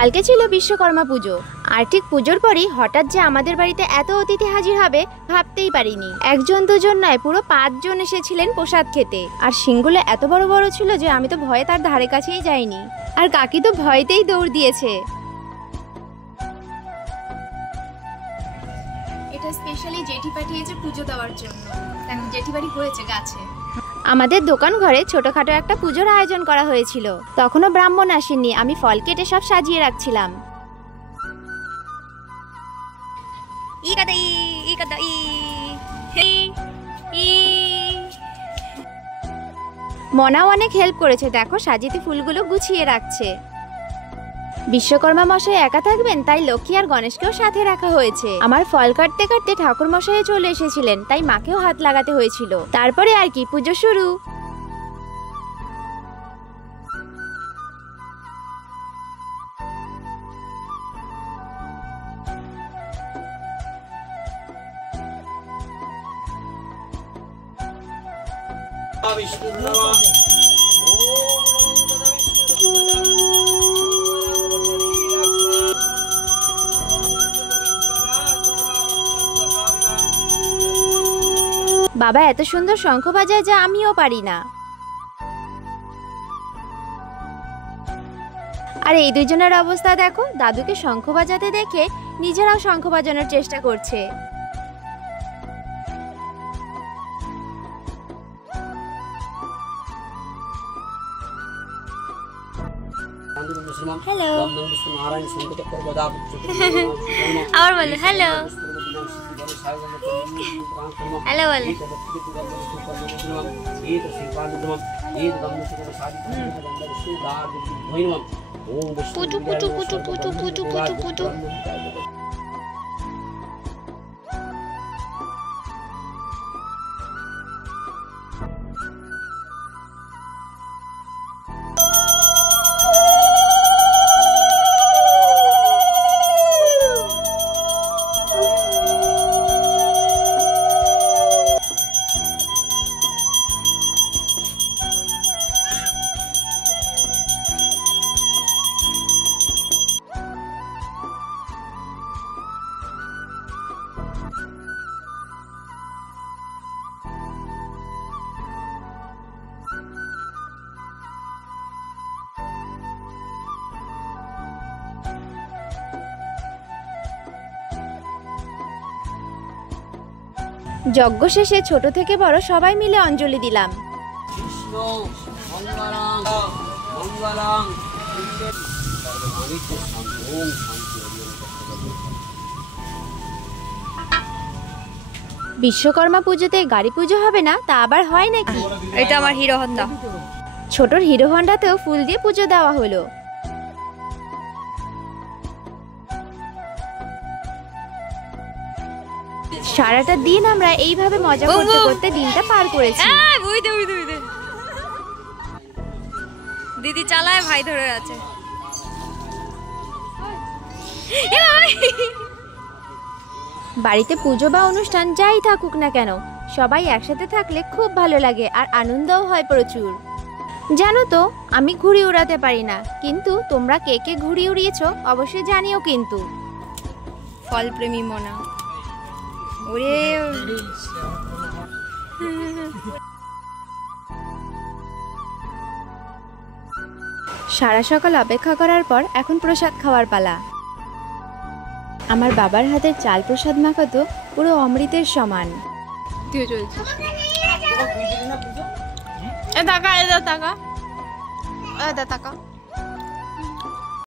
কালকে ছিল বিশ্বকর্মা পুজো, আর ঠিক পুজোর পরই হঠাৎ যে আমাদের বাড়িতে এত অতিথি হাজির হবে ভাবতেই পারিনি। একজন দুজন নয়, পুরো 5 জন এসেছিলেন প্রসাদ খেতে। আর শিংগুলো এত বড় বড় ছিল যে আমি তো ভয়ে তার ধারে কাছেই যাইনি, আর কাকি তো ভয়তেই দৌড় দিয়েছে। এটা স্পেশালি জেঠি পাঠিয়েছে পুজো দেওয়ার জন্য, জেঠি বাড়ি হয়েছে গাছে। আমাদের দোকান ঘরে ছোটখাটো একটা পুজোর আয়োজন করা হয়েছিল। তখনও ব্রাহ্মণ আসেননি, আমি ফল কেটে সব সাজিয়ে রাখছিলাম। মনাও অনেক হেল্প করেছে, দেখো সাজিতে ফুলগুলো গুছিয়ে রাখছে। বিশ্বকর্মা মশাই একা থাকবেন, তাই লক্ষ্মী আর গণেশকেও সাথে রাখা হয়েছে। আমার ফল কাটতে কাটতে ঠাকুর মশাই চলে এসেছিলেন, তাই মাকেও হাত লাগাতে হয়েছিল। তারপরে আর কি, পুজো শুরু। বাবা এত সুন্দর শঙ্খ বাজায় যা আমিও পারি না। আর এই দুজনের অবস্থা দেখো, দাদুকে শঙ্খ বাজাতে দেখে নিজেরাও শঙ্খ বাজানোর চেষ্টা করছে। হ্যালো আবার বলো হ্যালো হ্যালো বলো। পুচু পুচু পুচু পুচু পুচু পুচু পুচু। যজ্ঞ শেষে ছোট থেকে বড় সবাই মিলে অঞ্জলি দিলাম। বিশ্বকর্মা পুজোতে গাড়ি পুজো হবে না, তা আবার হয় নাকি? এটা আমার হিরো হন্ডা। ছোটর হিরো হন্ডাতেও ফুল দিয়ে পুজো দেওয়া হলো। সারাটা দিন আমরা এইভাবে মজা করতে করতে দিনটা পার করেছি। দিদি চালায়, ভাই ধরে আছে। বাড়িতে পুজো বা অনুষ্ঠান যাই থাকুক না কেন, সবাই একসাথে থাকলে খুব ভালো লাগে আর আনন্দও হয় প্রচুর। জানো তো, আমি ঘুড়ি উড়াতে পারি না, কিন্তু তোমরা কে কে ঘুড়ি উড়িয়েছো অবশ্যই জানিও কিন্তু। ফলপ্রেমী মনা। ওরে সারা সকাল অপেক্ষা করার পর এখন প্রসাদ খাওয়ার পালা। আমার বাবার হাতের চাল প্রসাদ মাখা তো পুরো অমৃতের সমান। তুই চলছিস? এ টাকা, এ টাকা, এ টাকা।